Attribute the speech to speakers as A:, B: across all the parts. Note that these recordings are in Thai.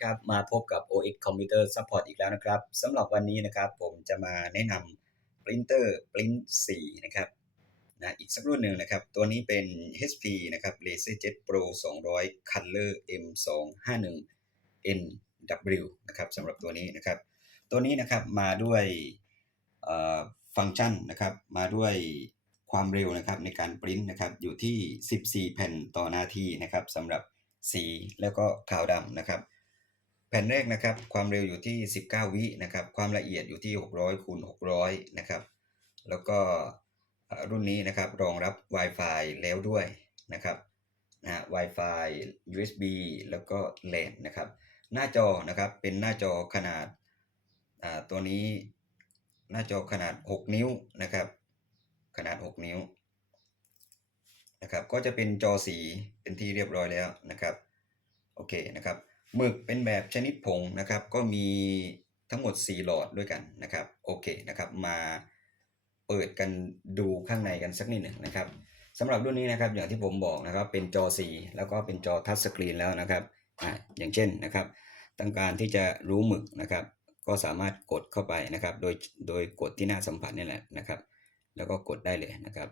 A: ครับมาพบกับ OX Computer Support อีกแล้วนะครับสำหรับวันนี้นะครับผมจะมาแนะนำ Printer Print 4นะครับนะอีกสักรุ่นหนึ่งนะครับ ตัวนี้เป็น HP นะครับ LaserJet Pro 200 Color M251 NW นะครับสำหรับตัวนี้นะครับ ตัวนี้นะครับมาด้วยเอ่อฟังก์ชันนะครับ มาด้วยความเร็วนะครับในการปริ้นนะครับอยู่ที่ 14 แผ่นต่อนาทีนะครับสำหรับสีแล้วก็ขาวดำนะครับ แผ่นแรกนะครับ ความเร็วอยู่ที่ 19 วินะครับ ความละเอียดอยู่ที่ 600คูณ600 นะครับ แล้วก็รุ่นนี้นะครับรองรับ Wi-Fi แล้วด้วยนะครับนะ Wi-Fi USB แล้วก็ LAN นะครับ หน้าจอนะครับเป็นหน้าจอขนาดอ่าตัวนี้หน้าจอขนาด 6 นิ้วนะครับ ขนาด 6 นิ้วนะครับ ก็จะเป็นจอสีเป็นที่เรียบร้อยแล้วนะครับ โอเคนะครับ หมึกเป็นแบบชนิดผงนะครับ ก็มีทั้งหมด 4 หลอดด้วยกันนะครับ โอเคนะครับ มาเปิดกันดูข้างในกันสักนิดหนึ่งนะครับสำหรับรุ่นนี้นะครับอย่างที่ผมบอกนะครับเป็นจอสีแล้วก็เป็นจอทัชสกรีนแล้วนะครับอ่าอย่างเช่นนะครับต้องการที่จะรู้หมึกนะครับ ก็สามารถกดเข้าไปนะครับ โดยโดยกดที่หน้าสัมผัสนี่แหละนะครับ แล้วก็กดได้เลยนะครับ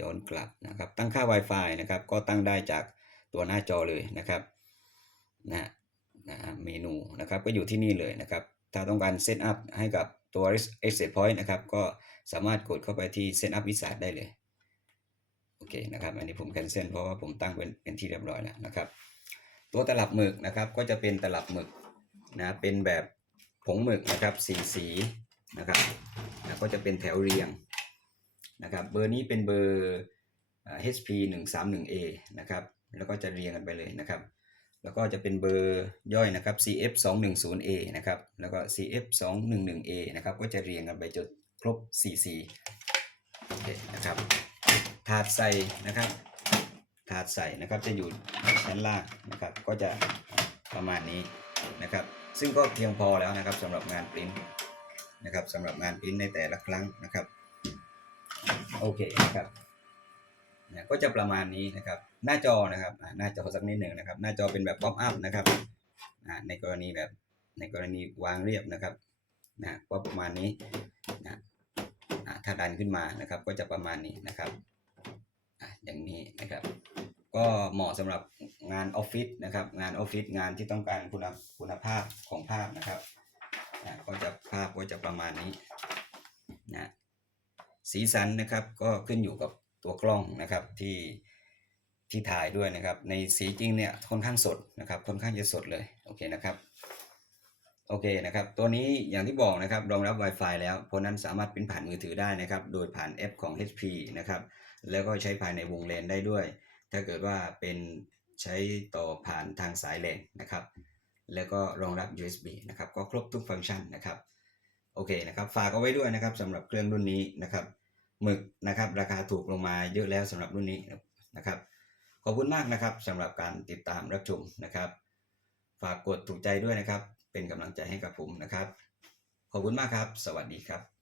A: ย้อนกลับนะครับ ตั้งค่า Wi-Fi นะครับ ก็ตั้งได้จากตัวหน้าจอเลยนะครับ นะนะเมนูนะครับก็อยู่ที่นี่เลยนะครับ ถ้าต้องการเซตอัพให้กับตัว Exit Point นะครับ ก็สามารถกดเข้าไปที่ Set up Wizard ได้เลย โอเคนะครับ อันนี้ผม cancel เพราะว่าผมตั้งเป็นเป็นที่เรียบร้อยแล้วนะครับ ตัวตลับหมึกนะครับก็จะเป็นตลับหมึกนะเป็นแบบผงหมึกนะครับสีสีนะครับนะก็จะเป็นแถวเรียงนะครับ เบอร์นี้เป็นเบอร์อ่า HP 1 3 1 A นะครับ แล้วก็จะเรียงกันไปเลยนะครับ แล้วก็จะเป็นเบอร์ย่อยนะครับ CF 2 1 0 A นะครับ แล้วก็ CF 2 1 1 A นะครับ ก็จะเรียงกันไปจนครบ 4 C โอเคนะครับ ถาดใส่นะครับ ถาดใส่นะครับจะอยู่ชั้นล่างนะครับ ก็จะประมาณนี้นะครับ ซึ่งก็เพียงพอแล้วนะครับสำหรับงานปริ้นนะครับสำหรับงานปริ้นในแต่ละครั้งนะครับ โอเคนะครับ นะก็จะประมาณนี้นะครับ หน้าจอนะครับหน้าจอสักนิดหนึ่งนะครับ หน้าจอเป็นแบบป๊อปอัพนะครับในกรณีแบบในกรณีวางเรียบนะครับนะก็ประมาณนี้นะถ้าดันขึ้นมานะครับ ก็จะประมาณนี้นะครับอย่างนี้นะครับ ก็เหมาะสำหรับงานออฟฟิศนะครับ งานออฟฟิศงานที่ต้องการคุณคุณภาพของภาพนะครับอ่าก็จะภาพก็จะประมาณนี้นะสีสันนะครับก็ขึ้นอยู่กับ ตัวกล้องนะครับที่ที่ถ่ายด้วยนะครับ ในสีจริงเนี่ยค่อนข้างสดนะครับค่อนข้างจะสดเลยโอเคนะครับโอเคนะครับตัวนี้อย่างที่บอกนะครับรองรับ Wi-Fi แล้วเพราะนั้นสามารถเป็นผ่านมือถือได้นะครับ โดยผ่านแอปของ HP นะครับแล้วก็ใช้ภายในวงเลนได้ด้วย ถ้าเกิดว่าเป็นใช้ต่อผ่านทางสายเลนนะครับ แล้วก็รองรับ USB นะครับก็ครบทุกฟังก์ชันนะครับโอเคนะครับฝากเอาไว้ด้วยนะครับสำหรับเครื่องรุ่นนี้นะครับ หมึกนะครับ ราคาถูกลงมาเยอะแล้วสำหรับรุ่นนี้นะครับ ขอบคุณมากนะครับสำหรับการติดตามรับชมนะครับ ฝากกดถูกใจด้วยนะครับ เป็นกำลังใจให้กับผมนะครับ ขอบคุณมากครับ สวัสดีครับ